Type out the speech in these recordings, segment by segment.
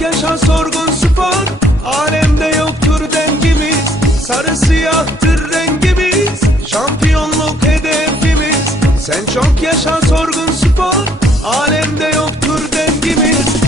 yaşa sorgun spor Alemde yoktur dengimiz. Sarı siyahtır rengimiz Şampiyonluk hedefimiz. Sen çok yaşa sorgun spor Alemde yoktur dengimiz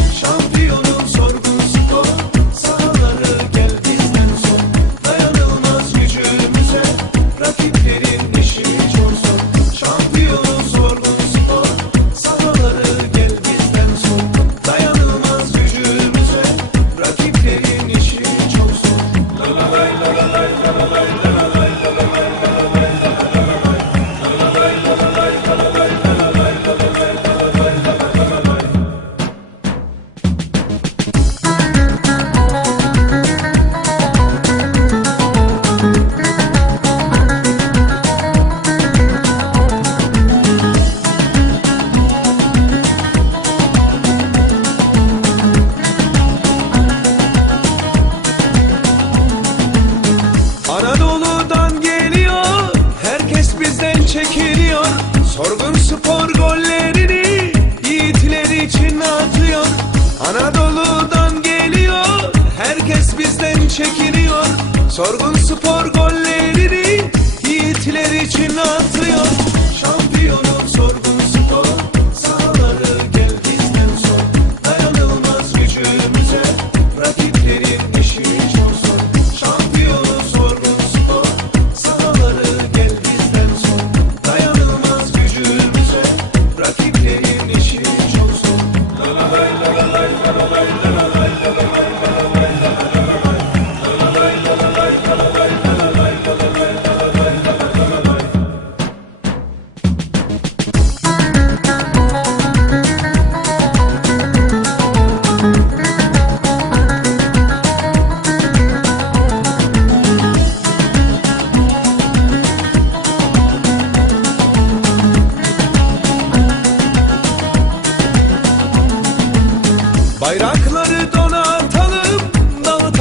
Sorgun spor gollerini Yiğitler için atıyor. Anadolu'dan geliyor Herkes bizden çekiliyor Sorgun spor gollerini Yiğitler için atıyor. Şampiyonum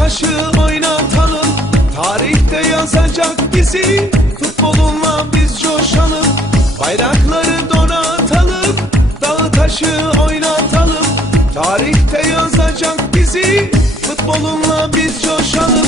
taşı oynatalım. Tarihte yazacak bizi, futbolunla biz coşalım. Bayrakları donatalım, dağı taşı oynatalım. Tarihte yazacak bizi, futbolunla biz coşalım.